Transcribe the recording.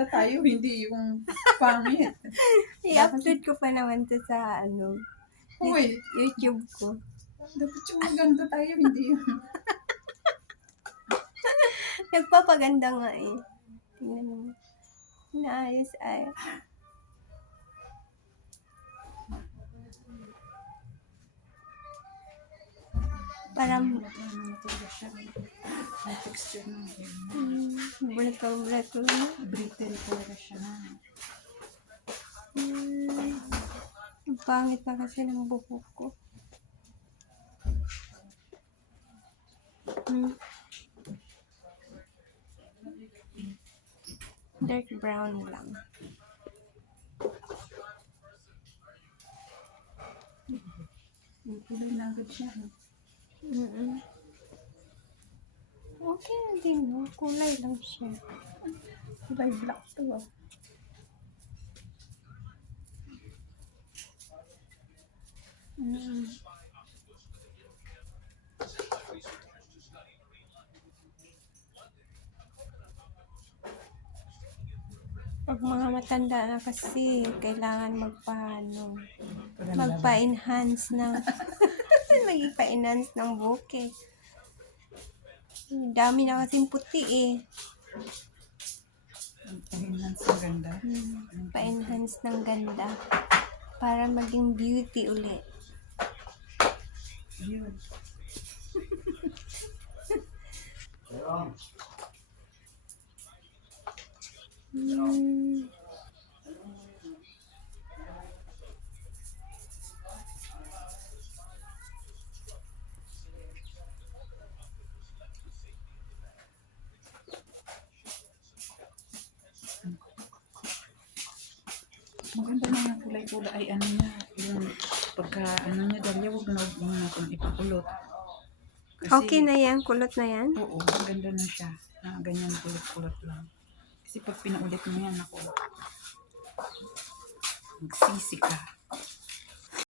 maganda tayo, hindi yung pangit. I-upload ko pa naman to sa ano, Uy, YouTube ko. dapat yung maganda tayo, hindi yung... Nagpapaganda nga eh. Tingnan mo. Naayos ay. Parang. May texture ng hair mo. Mm, brittle-brittle na. Brittle talaga siya na. Mm, ang pangit na kasi ng buhok ko. Mm. Dark brown lang. Kulay na agad siya. Mm-mm. Okay na din, no? Kulay lang siya. Kulay black to ah. Mm. Pag mga matanda na kasi, kailangan magpa, ano, magpa-enhance ng, magpa-enhance ng. Ang Dami na kasing puti eh. Enhance ang ganda. Hmm, pa-enhance ng ganda. Para maging beauty uli. Yun. Hmm. Maganda na yung kulay-kulay. Ay, ano niya. Yung pagka, ano niya, dahil huwag na huwag muna natin ipakulot. Kasi, Okay na yan, kulot na yan. Oo, maganda na siya. Na ganyan kulot-kulot lang. Kasi pag pinaulit mo yan, ako, magsisi ka.